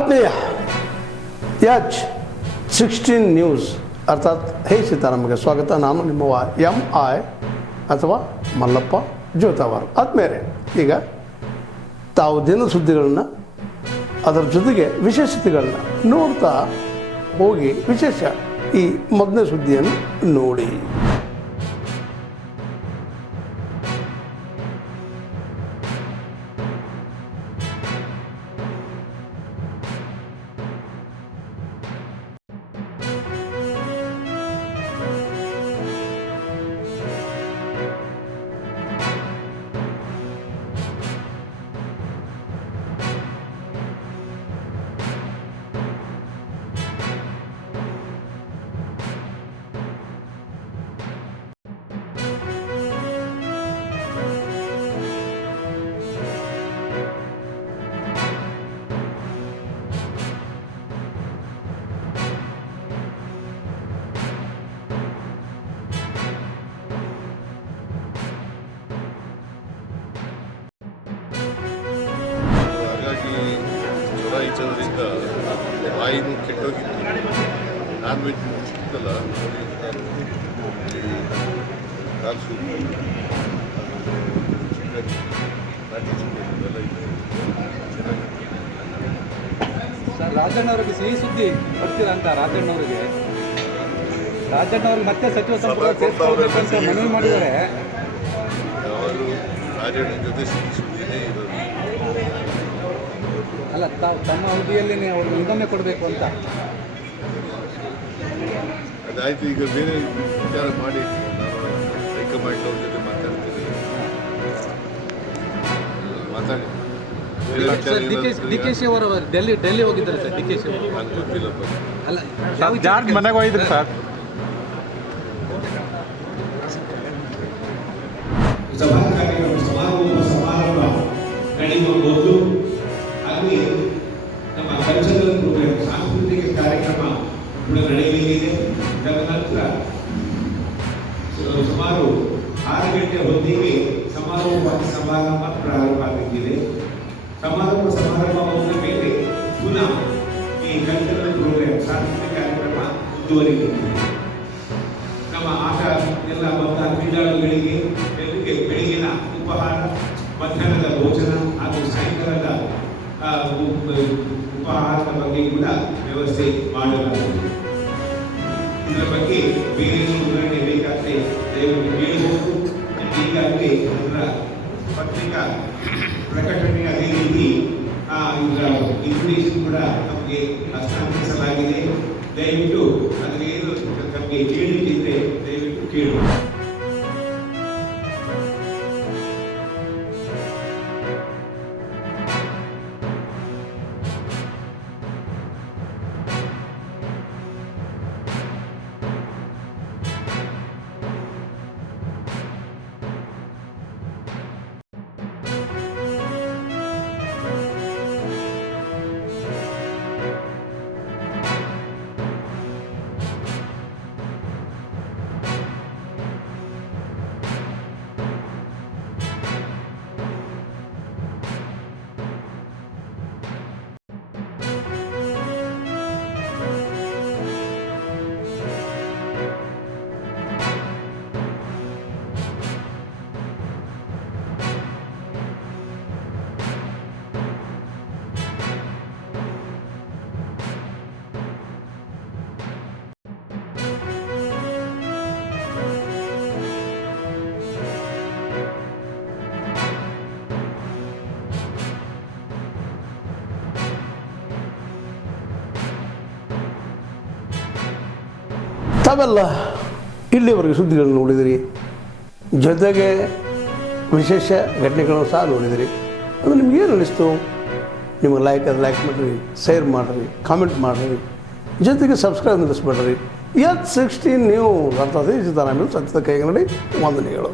ಆತ್ಮೀಯ H16 news ಅರ್ಥಾತ್ ಹೇ ಸೀತಾರಾಮಗೆ ಸ್ವಾಗತ. ನಾನು ನಿಮ್ಮವ MI ಅಥವಾ ಮಲ್ಲಪ್ಪ ಜೋತಾವಾರ್. ಆದ್ಮೇಲೆ ಈಗ ತಾವು ದಿನ ಸುದ್ದಿಗಳನ್ನ ಅದರ ಜೊತೆಗೆ ವಿಶೇಷತೆಗಳನ್ನ ನೋಡ್ತಾ ಹೋಗಿ ವಿಶೇಷ ಈ ಮೊದಲನೇ ಸುದ್ದಿಯನ್ನು ನೋಡಿ. ಜ್ವರ ಬಾಯಿನೂ ಕೆಟ್ಟೋಗಿತ್ತು. ನಾನ್ ವೆಜ್ ಸಿಕ್ತಲ್ಲ, ಕಾಲು ಸೂಪು, ಚಿಕನ್, ನಾಟಿ ಚಿಕನ್ ಇವೆಲ್ಲ ಇದೆ. ಸರ್, ರಾಜಣ್ಣವ್ರಿಗೆ ಸಿಹಿ ಸುದ್ದಿ ಬರ್ತೀರಾ ಅಂತ ರಾಜಣ್ಣವ್ರಿಗೆ ಮತ್ತೆ ಸಚಿವ ಸಂಪುಟ ಸೇರಿಸ್ಕೊಳ್ಬೇಕಂತ ಮನವಿ ಮಾಡಿದ್ದಾರೆ. ಅವರು ರಾಜಣ್ಣ ಜೊತೆ ಸಿಹಿ ಸುದ್ದಿನೇ ಇರೋದು. ಅಲ್ಲ, ತಮ್ಮ ಅವಧಿಯಲ್ಲಿ ಅವರು ಇನ್ನೊಮ್ಮೆ ಕೊಡಬೇಕು ಅಂತ. ಅದಾಯ್ತು, ಈಗ ಬೇರೆ ವಿಚಾರ ಮಾಡಿ ನಾನು ಹೈಕಮಾಂಡ್ ಅವ್ರ ಜೊತೆ ಮಾತಾಡ್ತೀನಿ. ಮಾತಾಡಿ DKಶಿ ಅವರು ಡೆಲ್ಲಿ ಹೋಗಿದ್ದಾರೆ ಸರ್. DKಶಿ ಅವರು ನಂಗೆ ಗೊತ್ತಿಲ್ಲಪ್ಪ. ಅಲ್ಲ, ಜಾರ್ಜ್ ಮನೆಗೆ ಹೋಗಿದ್ರು ಸರ್. ಸಮಾರಂಭ ನಡೆಯುವ ಮೊದಲು ಹಾಗೆ ನಮ್ಮ ಕಲ್ಚರಲ್ ಪ್ರೋಗ್ರಾಮ್, ಸಾಂಸ್ಕೃತಿಕ ಕಾರ್ಯಕ್ರಮ ಕೂಡ ನಡೆಯಲಿದೆ. ತದನಂತರ ಸುಮಾರು 6 ಗಂಟೆ ಹೊತ್ತಿಗೆ ಸಮಾರೋಪವಾಗಿ ಸಮಾರಂಭ ಪ್ರಾರಂಭ ಆಗಲಿದೆ. ಸಮಾರಂಭ ಹೋದ ಮೇಲೆ ಪುನಃ ಈ ಕಲ್ಚರಲ್ ಪ್ರೋಗ್ರಾಮ್, ಸಾಂಸ್ಕೃತಿಕ ಕಾರ್ಯಕ್ರಮ ಮುಂದುವರಿಯುತ್ತದೆ. ನಮ್ಮ ಆಟ ಎಲ್ಲ ಬಂದ ಕ್ರೀಡಾಳುಗಳಿಗೆ ಬೆಳಗಿನ ಉಪಹಾರ, ಮಧ್ಯಾಹ್ನದ ಭೋಜನ ಹಾಗೂ ಸಾಯಂಕಾಲದ ಉಪಹಾರದ ಬಗ್ಗೆ ಕೂಡ ವ್ಯವಸ್ಥೆ ಮಾಡಲಾಗಿದೆ. ಇದರ ಬಗ್ಗೆ ಬೇರೆ ವಿವರಣೆ ಬೇಕಾದರೆ ದಯವಿಟ್ಟು ಕೇಳಬಹುದು. ಈಗಾಗಲೇ ಅದರ ಪತ್ರಿಕಾ ಪ್ರಕಟಣೆ, ಅದೇ ರೀತಿ ಇದರ ಇನ್ವಿಟೇಷನ್ ಕೂಡ ನಮಗೆ ಹಸ್ತಾಂತರಿಸಲಾಗಿದೆ. ದಯವಿಟ್ಟು ಅದರ ಏನು ನಮಗೆ ಕೇಳಲಿಕ್ಕಿದ್ರೆ ದಯವಿಟ್ಟು ಕೇಳಿ. ತಾವೆಲ್ಲ ಇಲ್ಲಿವರೆಗೆ ಸುದ್ದಿಗಳನ್ನು ನೋಡಿದಿರಿ, ಜೊತೆಗೆ ವಿಶೇಷ ಘಟನೆಗಳನ್ನು ಸಹ ನೋಡಿದಿರಿ. ಅದು ನಿಮಗೇನು ಅನ್ನಿಸ್ತು? ನಿಮಗೆ ಲೈಕ್ ಮಾಡಿರಿ, ಶೇರ್ ಮಾಡಿರಿ, ಕಾಮೆಂಟ್ ಮಾಡಿರಿ, ಜೊತೆಗೆ ಸಬ್ಸ್ಕ್ರೈಬ್ ನಿಲ್ಲಿಸ್ಬೇಡ್ರಿ. H16 ನ್ಯೂಸ್ ಅರ್ಥಾತ್ ಸೀತಾರಾಮ ಸತ್ಯದ ಕೈಗನ್ನಡಿ ವಂದನೆಗಳು.